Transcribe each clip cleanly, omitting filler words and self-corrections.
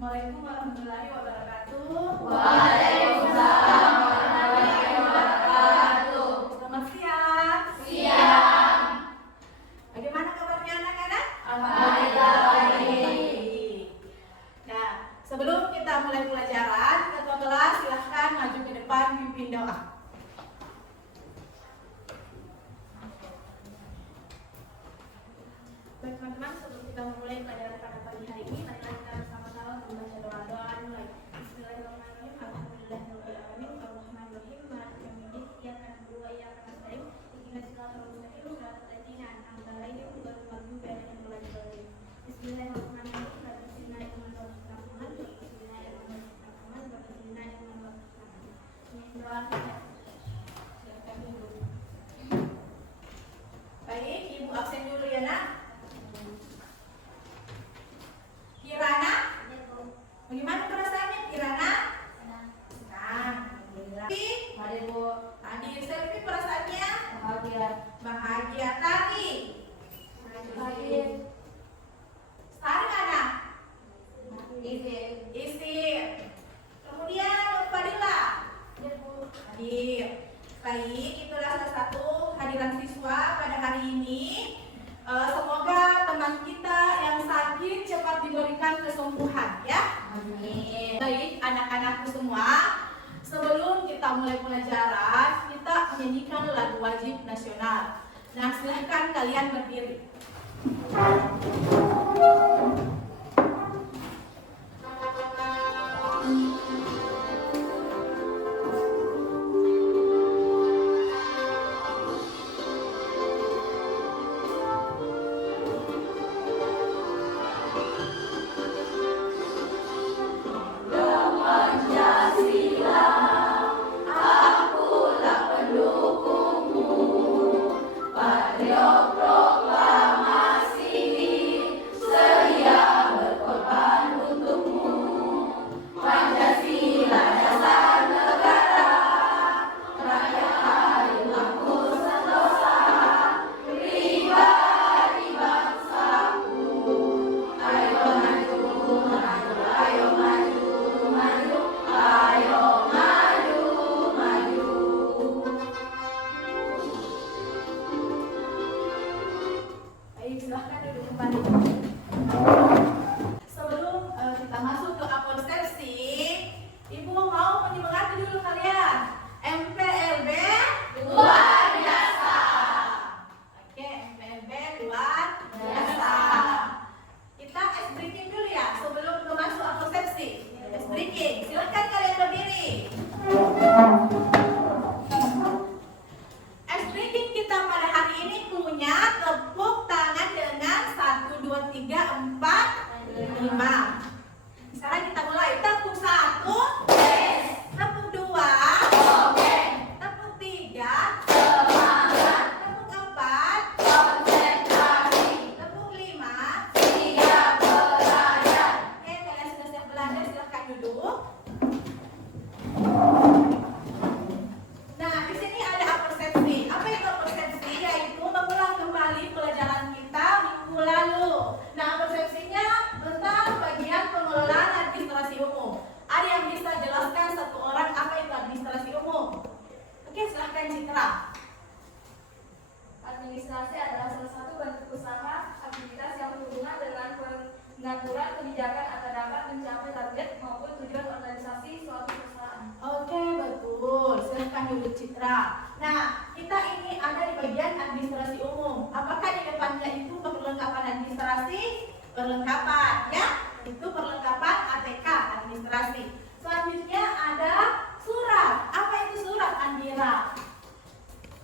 Assalamualaikum warahmatullahi wabarakatuh. Waalaikumsalam warahmatullahi wabarakatuh. Selamat siang. Siang. Bagaimana kabarnya anak-anak? Alhamdulillah baik. Nah, sebelum kita mulai pelajaran, ketua kelas silahkan maju ke depan pimpin doa. Baik teman-teman, sebelum kita memulai pelajaran pada pagi hari ini, marilah kita bersama-sama membaca doa-doa mulai. Bismillahirrahmanirrahim. Alhamdulillahirabbil alamin. Arrahmanirrahim. Maliki yaumiddin. Iyyaka na'budu wa iyyaka nasta'in. Ihdinas siratal mustaqim. Shiratal ladzina an'amta 'alaihim ghairil maghdubi 'alaihim waladdallin. Bismillahirrahmanirrahim. Bismillahirrahmanirrahim. Baik, Ibu absen dulu ya nak. Kirana, bagaimana perasaannya Kirana? Senang. Alhamdulillah. Ada Bu. Tadi Selvi perasaannya? Bahagia. Bahagia. Tari? Bahagia. Stari mana? Isi. Kemudian Fadila? Hadir. Baik, itulah salah satu hadiran siswa pada hari ini. Semoga teman kita yang sakit cepat diberikan kesembuhan ya. Amin. Baik anak-anakku semua, sebelum kita mulai pelajaran, kita menyanyikan lagu wajib nasional. Nah, silahkan kalian berdiri. Sebelum kita masuk ke abonsepsi, Ibu mau menyemangati dulu kalian. MPLB luar biasa. Oke, MPLB luar biasa. Kita ice breaking dulu ya sebelum kita masuk abonsepsi. Ice breaking. Silakan kalian berdiri. Ice breaking kita pada hari ini punya tepuk tangan dengan 1, 2, 3, 4, 5. Sekarang kita mulai. Tepuk 1, tepuk 2, tepuk 3, semangat, tepuk 4, konsentrasi, tepuk 5, siap belajar. Oke, kalian sudah siap belajar, silahkan duduk. Nah, di sini ada persepsi. Apa itu persepsi? Yaitu mengulang kembali pelajaran kita minggu lalu. Nah, persepsinya tentang bagian pengelolaan administrasi umum. Ada yang bisa jelaskan satu orang apa itu administrasi umum? Oke, silahkan Citra. Administrasi adalah salah satu bentuk usaha aktivitas yang berhubungan dengan pengaturan kebijakan agar dapat mencapai target maupun tujuan organisasi suatu perusahaan. Oke, betul. Silahkan dulu Citra. Nah, kita ini ada di bagian administrasi umum. Apakah di depannya itu perlengkapan administrasi? Perlengkapan, ya. Itu perlengkapan ATK, administrasi. Selanjutnya ada surat. Apa itu surat, Andira?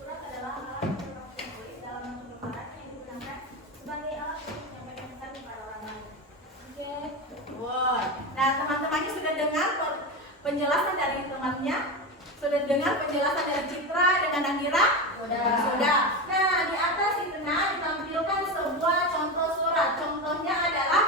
Surat adalah alat yang tertulis dalam bentuk lembaran yang digunakan sebagai alat untuk menyampaikan pesan kepada orang lain. Oke, betul. Nah, teman-temannya sudah dengar penjelasan dari temannya? Sudah dengar penjelasan dari Citra dengan Andira? Sudah. Nah, di atas itu ditampilkan sebuah contoh surat. Contohnya adalah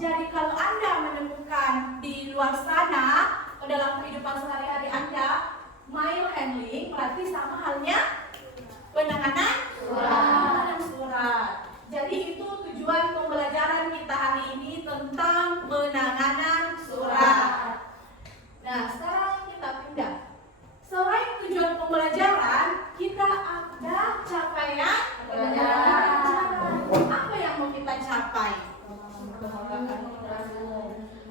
Jadi kalau Anda menemukan di luar sana dalam kehidupan sehari-hari Anda mail handling, berarti sama halnya penanganan surat. Jadi itu tujuan pembelajaran kita hari ini tentang penanganan surat. Nah, sekarang kita pindah. Selain tujuan pembelajaran, kita ada capaian pembelajaran. Apa yang mau kita capai?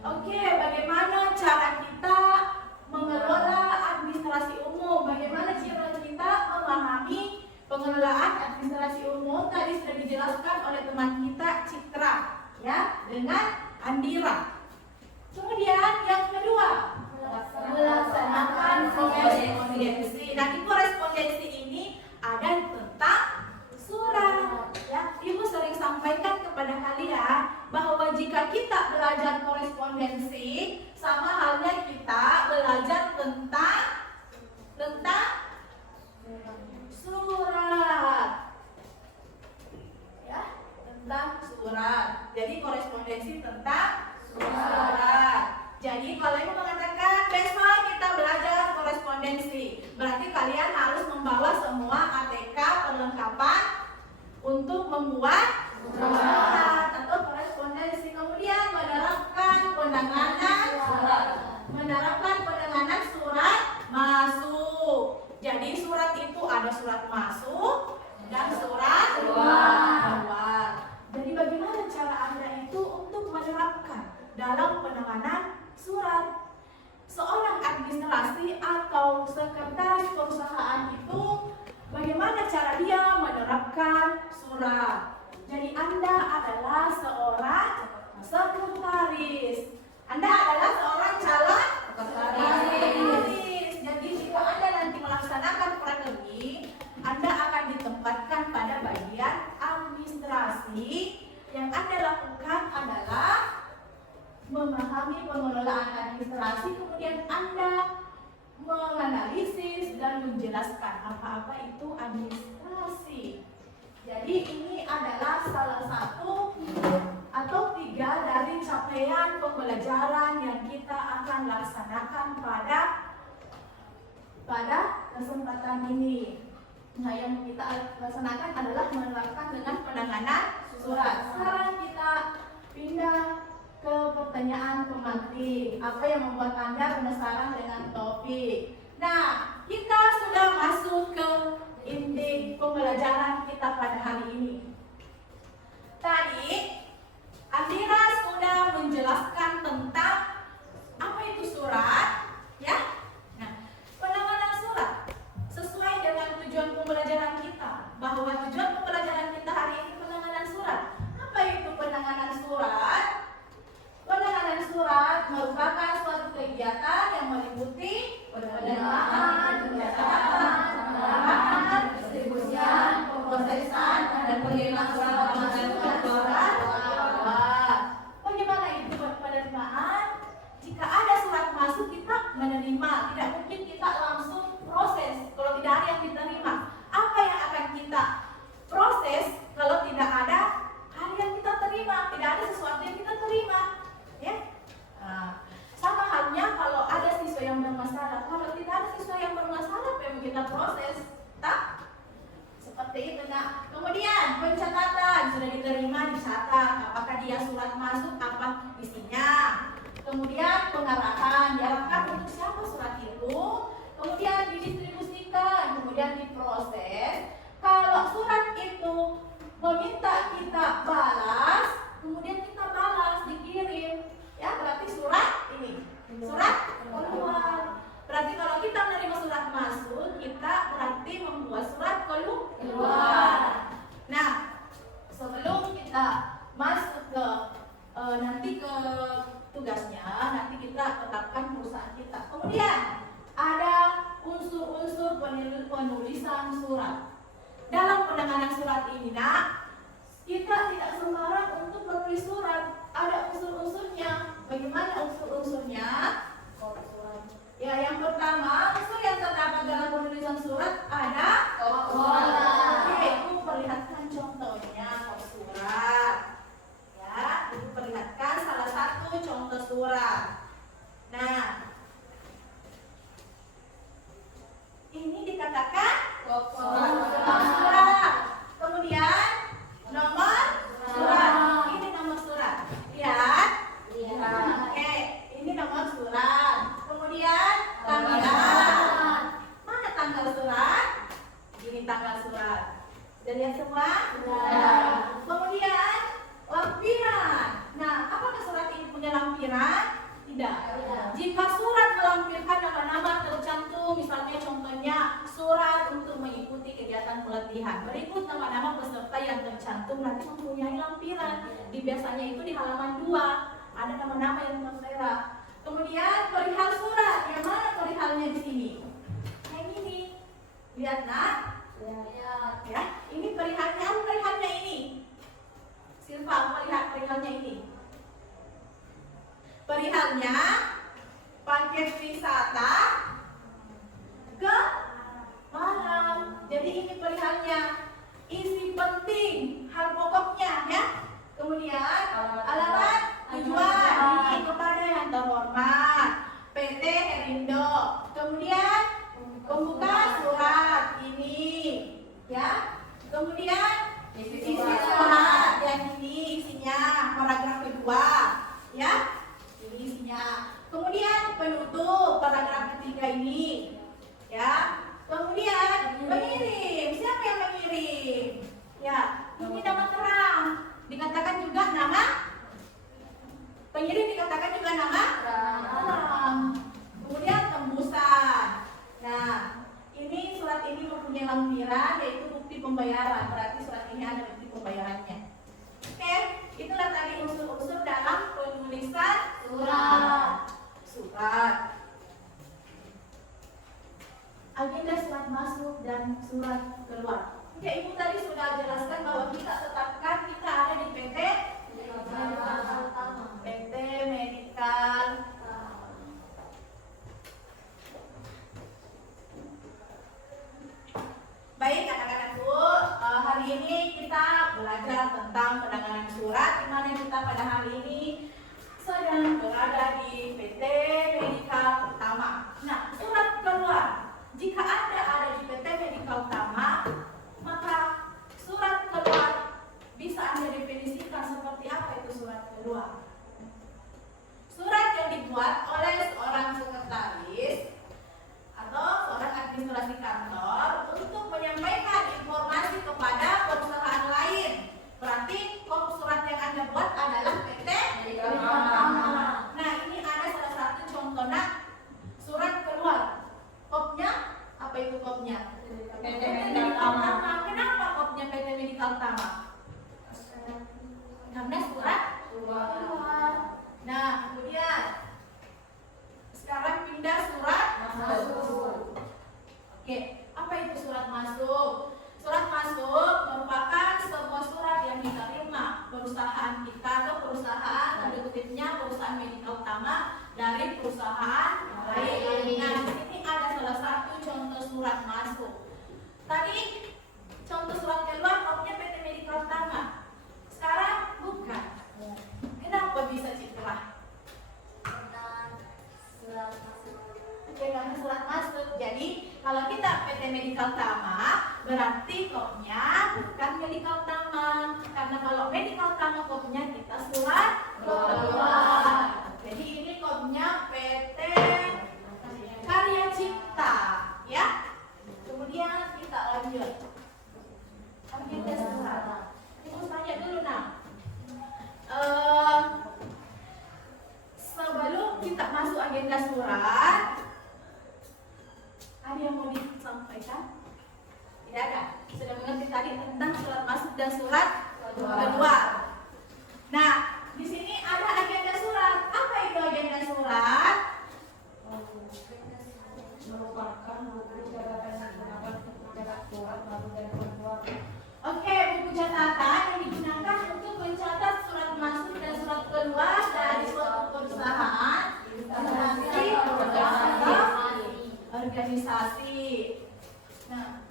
Oke, bagaimana cara kita mengelola administrasi umum? Bagaimana cara kita memahami pengelolaan administrasi umum? Tadi sudah dijelaskan oleh teman kita Citra, ya, dengan Andira. Kemudian yang kedua, melaksanakan korespondensi. Nah, di korespondensi ini ada tentang surat. Ya, Ibu sering sampaikan kepada kalian bahwa jika kita belajar korespondensi, sama halnya kita belajar tentang surat. Ya, tentang surat. Jadi korespondensi tentang surat. Jadi kalau Ibu mengatakan besok kita belajar korespondensi, berarti kalian harus membawa semua ATK perlengkapan untuk membuat surat atau korespondensi. Kemudian menerapkan penanganan surat masuk. Jadi surat itu ada surat masuk dan surat keluar. Jadi bagaimana cara Anda itu untuk menerapkan dalam penanganan surat? Seorang administrasi atau sekretaris perusahaan itu bagaimana cara dia menerapkan surat? Jadi Anda adalah seorang sekretaris. Anda adalah seorang calon sekretaris. Jadi jika Anda nanti melaksanakan strategi, Anda akan ditempatkan pada bagian administrasi. Yang Anda lakukan adalah memahami pengelolaan administrasi, kemudian Anda menganalisis dan menjelaskan apa-apa itu administrasi. Jadi ini adalah salah satu atau 3 dari capaian pembelajaran yang kita akan laksanakan pada kesempatan ini. Nah, yang kita laksanakan adalah menerapkan dengan penanganan surat. Sekarang kita pindah ke pertanyaan pemantik. Apa yang membuat Anda penasaran dengan topik? Nah, kita sudah masuk ke inti pembelajaran kita pada hari ini. Tadi Andira sudah menjelaskan tentang apa itu surat, ya. Nah, penanganan surat sesuai dengan tujuan pembelajaran kita, bahwa tujuan pembelajaran kita hari ini penanganan surat. Apa itu penanganan surat? Penanganan surat merupakan suatu kegiatan yang meliputi penerimaan, pencatatan, pengarahan, pendistribusian, pemrosesan, dan pengiriman surat surat. Bagaimana itu penerimaan? Jika ada surat masuk, kita menerima. Tidak mungkin kita langsung proses kalau tidak ada yang diterima. Apa yang akan kita proses kalau tidak ada hal yang kita terima? Tidak ada sesuatu yang kita terima. Ya, sama halnya kalau ada siswa yang bermasalah. Kalau tidak ada siswa yang bermasalah, apa yang kita proses? Tak? Seperti itu. Nah, kemudian pencatatan sudah diterima, dicatat. Apakah dia surat masuk, apa isinya? Kemudian pengarahan, diarahkan untuk siapa surat itu. Kemudian didistribusikan, kemudian diproses. Kalau surat itu meminta kita balas, kemudian kita balas, dikirim, ya, berarti surat ini, surat keluar. Berarti kalau kita menerima surat masuk, kita berarti membuat surat keluar. Nah, sebelum kita masuk ke nanti ke tugasnya, nanti kita tetapkan perusahaan kita. Kemudian ada unsur-unsur penulisan surat. Dalam penanganan surat ini, nak, kita tidak sembarang untuk menulis surat. Ada unsur-unsurnya. Bagaimana unsur-unsurnya? Ya, yang pertama, unsur yang terdapat dalam penulisan surat ada kola. Ibu perlihatkan contohnya surat. Ya, Ibu perlihatkan salah Nah, ini dikatakan surat. Kemudian nomor surat. Ini nomor surat. Lihat. Oke, ini nomor surat. Kemudian tanggal. Mana tanggal surat? Ini tanggal surat. Sudah lihat semua? Kemudian lampiran. Nah, apakah surat ini punya lampiran? Tidak. Jika surat melampirkan nama-nama tercantum, misalnya contohnya surat untuk mengikuti kegiatan pelatihan. Berikut nama-nama peserta yang tercantum nanti mempunyai lampiran. Biasanya itu di halaman 2 ada nama-nama yang tertera. Kemudian perihal surat. Yang mana perihalnya di sini? Yang ini. Lihat nak. Ya, ini perihalnya. Apa perihalnya ini? Silva, melihat perihalnya ini. Perihalnya paket wisata ke Malang. Jadi ini perihalnya. Isi penting, hal pokoknya ya. Kemudian alamat tujuan ini kepada yang terhormat PT Herindo. Kemudian pembuka surat ini ya. Kemudian isi surat yang ini isinya paragraf kedua ya. Ini isinya. Kemudian penutup paragraf ketiga ini ya. Kemudian pengirim. Siapa yang mengirim? Ya, ini nama terang. Dikatakan juga nama pengirim, dikatakan juga nama terang. Kemudian tembusan. Nah, ini surat ini mempunyai lampiran yaitu bukti pembayaran. Berarti surat ini ada bukti pembayarannya. Oke, itulah tadi unsur-unsur dalam penulisan surat. Agenda surat masuk dan surat keluar. Ya, Ibu tadi sudah jelaskan bahwa kita tetapkan kita ada di PT Medical. Baik anak-anakku, hari ini kita belajar tentang penanganan surat, di mana kita pada hari ini sedang berada di PT Medical Utama. Nah, surat keluar. Jika Anda ada di PT Medical Utama, maka surat keluar bisa Anda definisikan seperti apa itu surat keluar. Surat yang dibuat oleh seorang sekretaris atau seorang administrasi kantor untuk menyampaikan informasi kepada perusahaan lain. Berarti surat yang Anda buat adalah PT Medical Utama. Nah, ini ada salah satu contoh surat keluar. Kopnya, apa itu kopnya? PT Medical Utama. Kenapa kopnya PT Medical Utama? Karena surat keluar. Nah, kemudian sekarang pindah surat masuk. Oke, apa itu surat masuk? Surat masuk merupakan sebuah surat yang diterima perusahaan kita atau perusahaan, tanda kutipnya perusahaan Medical Utama dari perusahaan lain. Nah, di sini ada salah satu contoh surat masuk. Tadi contoh surat keluar kopnya PT Medical Utama. Sekarang bukan. Kenapa bisa Citra? Karena surat masuk. Jadi kalau kita PT Medical Utama, berarti kopnya bukan Medical Utama. Karena kalau Medical Utama kopnya kita surat keluar. Jadi ini kopnya PT Karya Cipta, ya. Kemudian kita lanjut. Agenda surat. Ibu tanya dulu sebelum kita masuk agenda surat, ada yang mau disampaikan? Tidak ada. Sudah mengerti tadi tentang surat masuk dan surat keluar. Nah, di sini ada agenda surat. Apa itu agenda surat? Merupakan buku catatan yang digunakan untuk mencatat surat masuk dan keluar. Oke, buku catatan yang digunakan untuk mencatat surat masuk dan surat keluar dari suatu perusahaan, organisasi. Nah,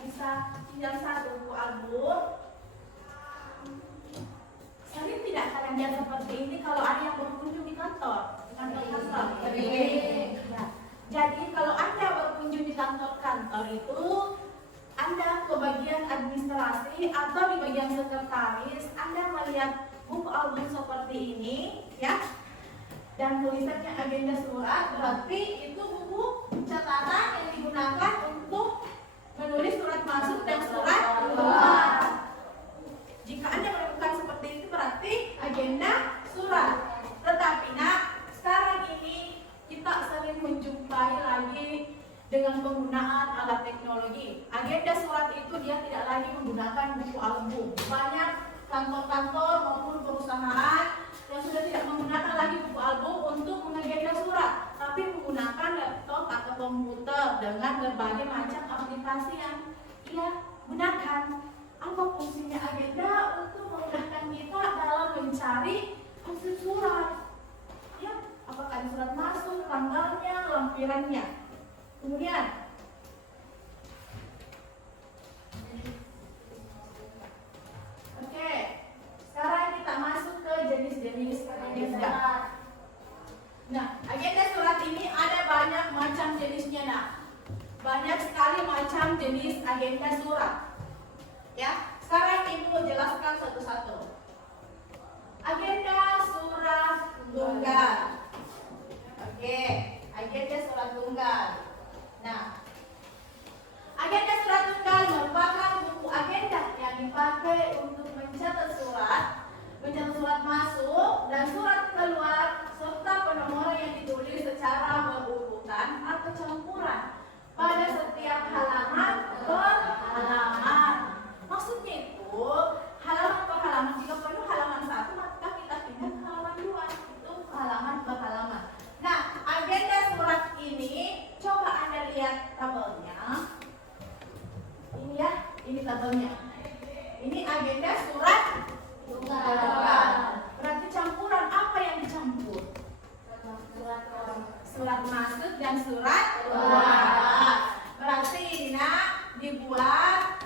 bisa tinggal satu buku album. Sering tidak kalian lihat seperti ini kalau ada yang berkunjung di kantor kantor. Anda melihat buku album seperti ini, ya, dan tulisannya agenda surat, berarti itu buku catatan yang digunakan untuk menulis surat masuk dan surat keluar. Jika Anda menemukan seperti itu berarti agenda surat. Tetapi nak, sekarang ini kita sering menjumpai lagi dengan penggunaan alat teknologi. Agenda surat itu dia tidak lagi menggunakan buku album. Banyak kantor-kantor maupun perusahaan yang sudah tidak menggunakan lagi buku album untuk mengagenda surat, tapi menggunakan laptop atau komputer dengan berbagai macam aplikasi yang ia gunakan. Apa fungsinya agenda? Untuk memudahkan kita dalam mencari maksud surat. Ya, apakah ada surat masuk, tanggalnya, lampirannya. Kemudian oke, sekarang kita masuk ke jenis-jenis agenda. Nah, agenda surat ini ada banyak macam jenisnya, nak. Banyak sekali macam jenis agenda surat. Ya, sekarang Ibu jelaskan satu-satu. Agenda surat tunggal. Oke, agenda surat tunggal. Nah, agenda surat tunggal merupakan buku agenda yang dipakai untuk mencatat surat masuk dan surat keluar serta penomoran yang ditulis secara berurutan atau campuran pada setiap halaman per halaman. Maksudnya itu halaman per halaman, jika perlu halaman 1 maka kita pindah ke halaman 2, itu halaman per halaman. Nah, agenda surat ini coba Anda lihat tabelnya. Ini ya, ini tabelnya. Ini agenda surat tunggal. Berarti campuran apa yang dicampur? Surat masuk dan surat keluar. Berarti ini nak dibuat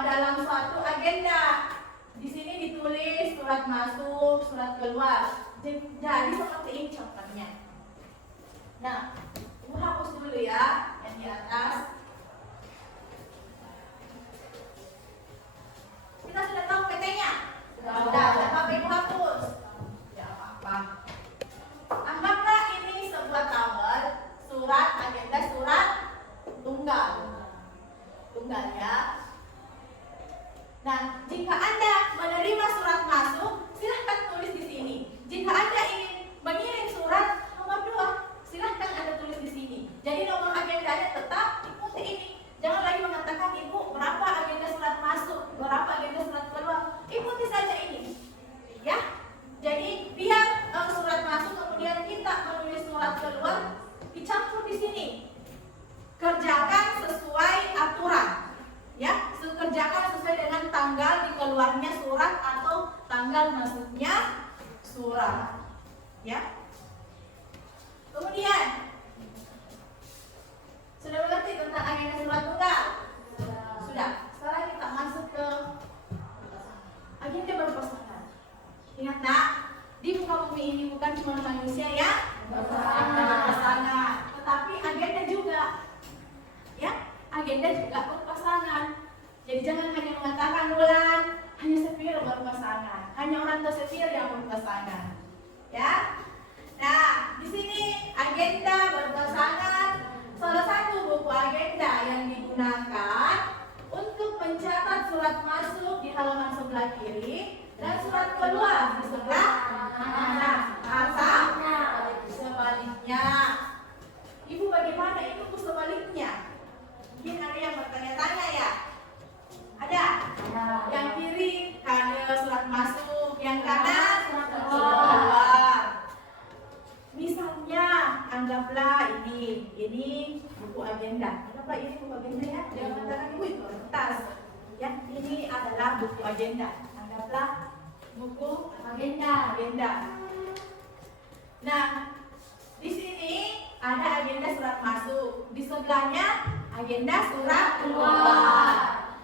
dalam suatu agenda. Di sini ditulis surat masuk, surat keluar. Jadi seperti ini contohnya. Nah, Ibu hapus dulu ya yang di atas. Kita sudah tahu PT-nya? Sudah, tapi Ibu hapus. Tidak apa-apa. Anggaplah ini sebuah tabel surat agenda surat tunggal. Tunggal ya. Nah, jika Anda menerima surat masuk, silahkan tulis di sini. Jika Anda ingin mengirim surat nomor 2, silahkan Anda tulis di sini. Jadi nomor agendanya tetap ikuti ini. Jangan lagi mengatakan Ibu berapa agenda surat masuk, berapa agenda surat keluar. Ikuti saja ini. Ya. Jadi biar surat masuk kemudian kita menulis surat keluar dicampur di sini. Kerjakan sesuai aturan. Ya, kerjakan sesuai dengan tanggal dikeluarnya surat atau tanggal masuknya surat. Ya. Kemudian sudah mengerti tentang agenda surat tunggal? Sudah. Sekarang kita masuk ke agenda berpasangan. Ingat nak, di muka bumi ini bukan cuma manusia ya berpasangan, tetapi agenda juga. Ya, agenda juga berpasangan. Jadi jangan hanya mengatakan bulan hanya setir berpasangan, hanya orang tersetir yang berpasangan. Ya. Nah, di sini agenda berpasangan salah satu buku agenda yang digunakan untuk mencatat surat masuk di halaman sebelah kiri dan surat keluar di sebelah kanan atau sebaliknya. Ibu bagaimana itu sebaliknya? Mungkin ada yang bertanya-tanya ya. Ada? Yang kiri ada surat masuk, yang kanan surat keluar. Misalnya, anggaplah ini buku agenda. Anggaplah ini buku agenda ya. Jangan katakan Ibu itu kertas. Ya, ini adalah buku agenda. Anggaplah buku agenda. Nah, di sini ada agenda surat masuk. Di sebelahnya agenda surat keluar.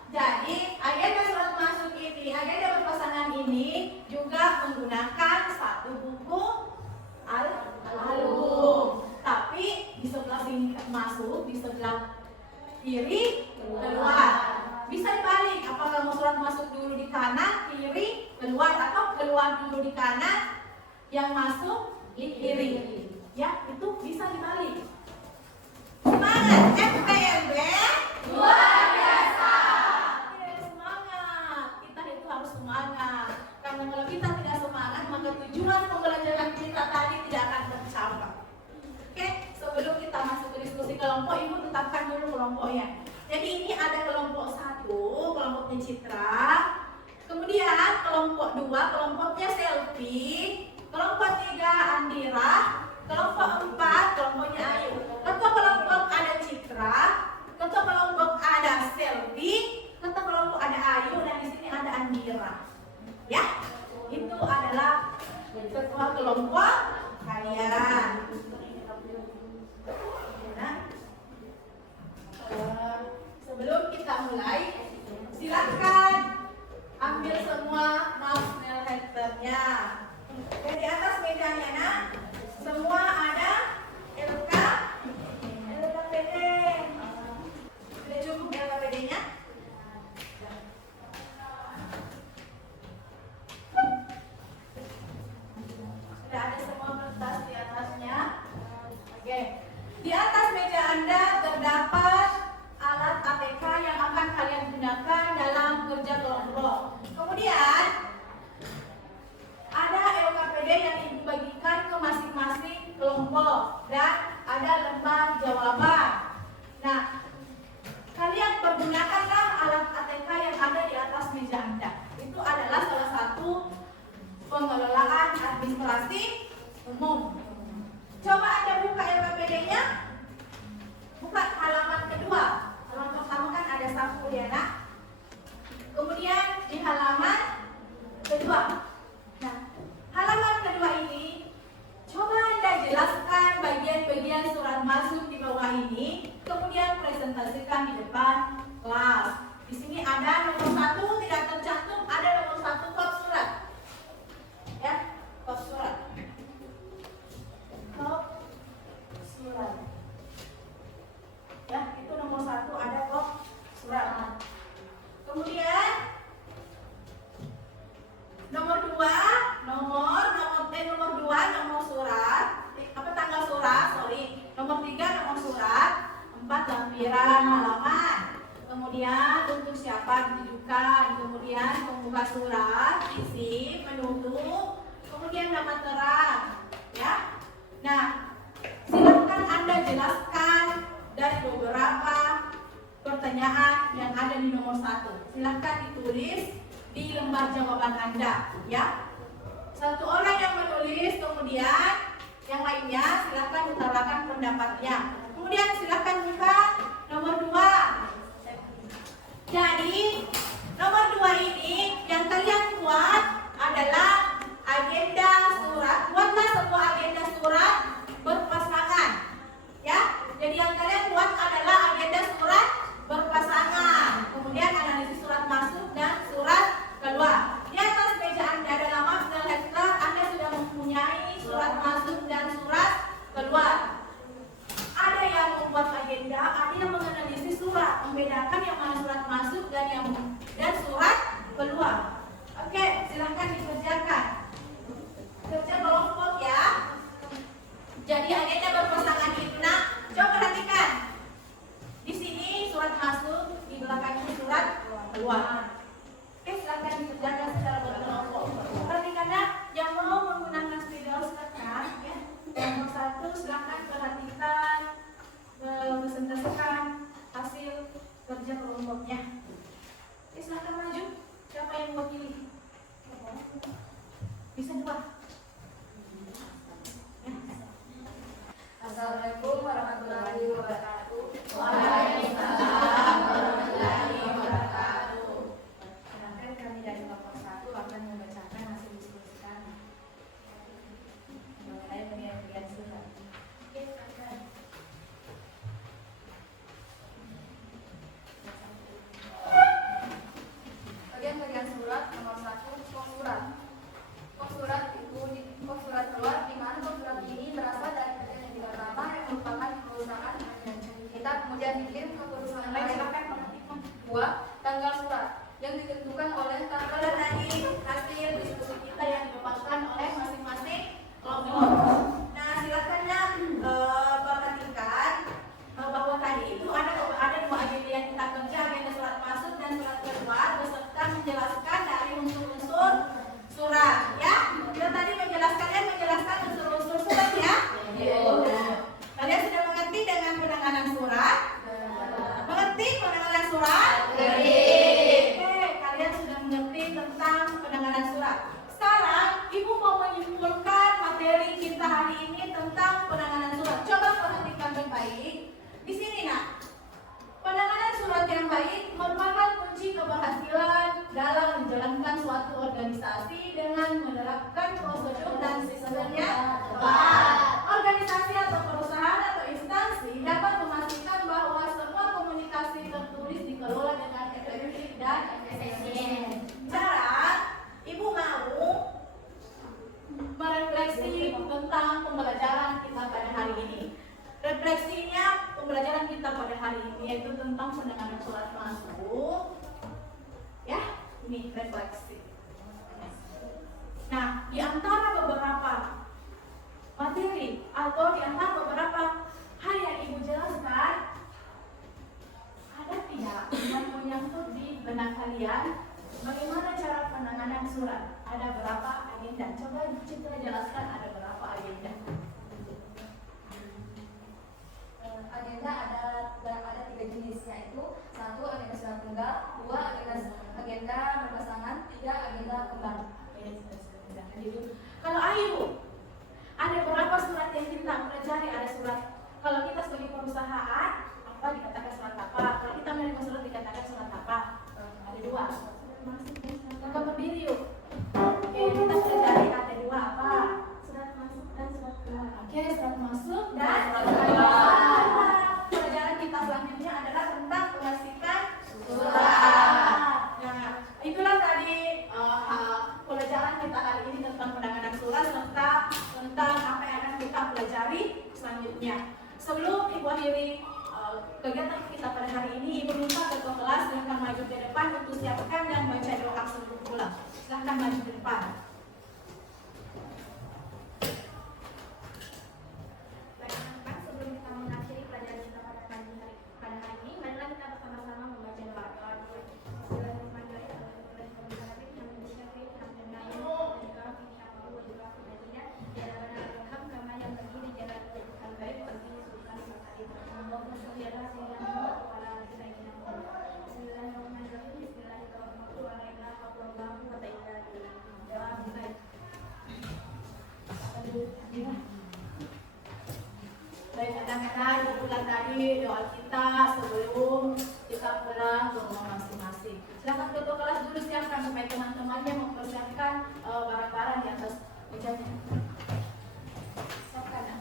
Jadi, agenda surat masuk ini, agenda berpasangan ini juga menggunakan satu buku album. Tapi di sebelah sini masuk, di sebelah kiri keluar. Bisa dibalik, apakah mau surat masuk dulu di kanan, kiri, keluar masuk kiri. Ya, itu bisa dibalik. Semangat FPMB Luar biasa. Oke, semangat. Kita itu harus semangat. Karena kalau kita tidak semangat, maka tujuan pembelajaran kita tadi tidak akan tercapai. Oke, sebelum kita masuk ke diskusi kelompok, Ibu tetapkan dulu kelompoknya. Jadi ini ada kelompok 1, kelompoknya Citra. Kemudian kelompok 2, kelompoknya Selfie. Kelompok 3, Andira. Kelompok 4, kelompoknya Ayu. Ketua kelompok ada Citra. Ketua kelompok ada Selfie. Ketua kelompok ada Ayu. Dan di sini ada Andira. Ya, itu adalah ketua kelompok kalian. Nah, sebelum kita mulai, silakan ambil semua marshmallow headernya. Di atas mejanya, nak, semua ada LKPD. Sudah cukup LKPD-nya? Sudah ada semua kertas di atasnya. Oke. Di atas meja Anda terdapat alat ATK yang akan kalian gunakan dalam kerja kelompok. Kemudian ada LKPD yang Ibu bagikan ke masing-masing kelompok dan ada lembar jawaban. Nah, kalian pergunakanlah alat ATK yang ada di atas meja Anda. Itu adalah salah satu pengelolaan administrasi umum. Coba Anda buka LKPD-nya. Buka halaman kedua. Halaman pertama kan ada sapu ya, nak. Kemudian di halaman kedua. Nah, halaman kedua ini coba Anda jelaskan bagian-bagian surat masuk di bawah ini, kemudian presentasikan di depan kelas. Di sini ada nomor 1 tidak tercantum, ada nomor 1 kop surat. Ya, kop surat. Kop surat. Ya, itu nomor 1 ada kop surat. Kemudian nomor 2 nomor surat. Tanggal surat, sorry. Nomor 3 nomor surat. 4 lampiran halaman. Kemudian untuk siapa ditujukan. Kemudian pembuka surat, isi, penutup. Kemudian nama terang. Ya. Nah, silakan Anda jelaskan dari beberapa pertanyaan yang ada di nomor 1. Silakan ditulis di lembar jawaban Anda, ya. Satu orang yang menulis, kemudian yang lainnya silakan utarakan pendapatnya. Kemudian silakan buka nomor 2. Jadi nomor 2 ini yang kalian buat adalah agenda surat. Buatlah sebuah agenda surat berpasangan, ya. Jadi yang kalian buat adalah agenda surat berpasangan. Kemudian analisis surat masuk dan surat keluar. Di atas meja Anda ada marshmallow header. Anda sudah mempunyai surat masuk dan surat keluar. Ada yang membuat agenda, ada yang menganalisis surat, membedakan yang mana surat masuk dan surat keluar. Oke, silahkan dikerjakan. Kerja kelompok ya. Jadi agenda berpasangan itu, nak, coba perhatikan. Di sini surat masuk, di belakangnya surat keluar. Oke, silahkan dikerjakan secara berkelompok. Perhatikan, nak, yang mau menggunakan spidol silakan, ya. Nomor 1 silahkan ke refleksinya pembelajaran kita pada hari ini yaitu tentang pendengaran surat masuk. Ya, ini refleksi. Nah, di antara beberapa materi atau di antara beberapa hal yang Ibu jelaskan, ada tidak yang menyangkut di benak kalian bagaimana cara penanganan surat? Ada berapa agenda? Coba Citra jelaskan ada berapa agenda. Agenda ada 3 jenis, yaitu 1 agenda surat tunggal, 2 agenda berpasangan, 3 agenda kembar. Kalau Ayu, ada berapa surat yang kita pelajari? Ada surat, kalau kita sebagai perusahaan, apa dikatakan surat apa? Kalau kita menerima surat dikatakan surat apa? Ada 2. Kakak berdiri yuk. Oke, kita pelajari ada 2 apa? Surat masuk dan surat keluar. Oke, surat masuk dan surat keluar. Pelajaran kita selanjutnya adalah tentang pengasihan surat. Nah, itulah tadi pelajaran kita hari ini tentang penanganan surat serta tentang apa yang akan kita pelajari selanjutnya. Sebelum Ibu akhiri kegiatan kita pada hari ini, Ibu minta ketua kelas silahkan maju ke depan untuk siapkan dan baca doa sebelum pulang. Silahkan maju ke depan. Baik, sebelum kita mengakhiri pelajaran kita pada hari ini, marilah kita bersama-sama membaca doa dulu. Baik, kadang-kadang pulang tadi doa kita sebelum kita pulang ke rumah masing-masing. Silakan ketua kelas dulu siapkan supaya teman-temannya mempersiapkan barang-barang di atas mejanya. Siapkan ya.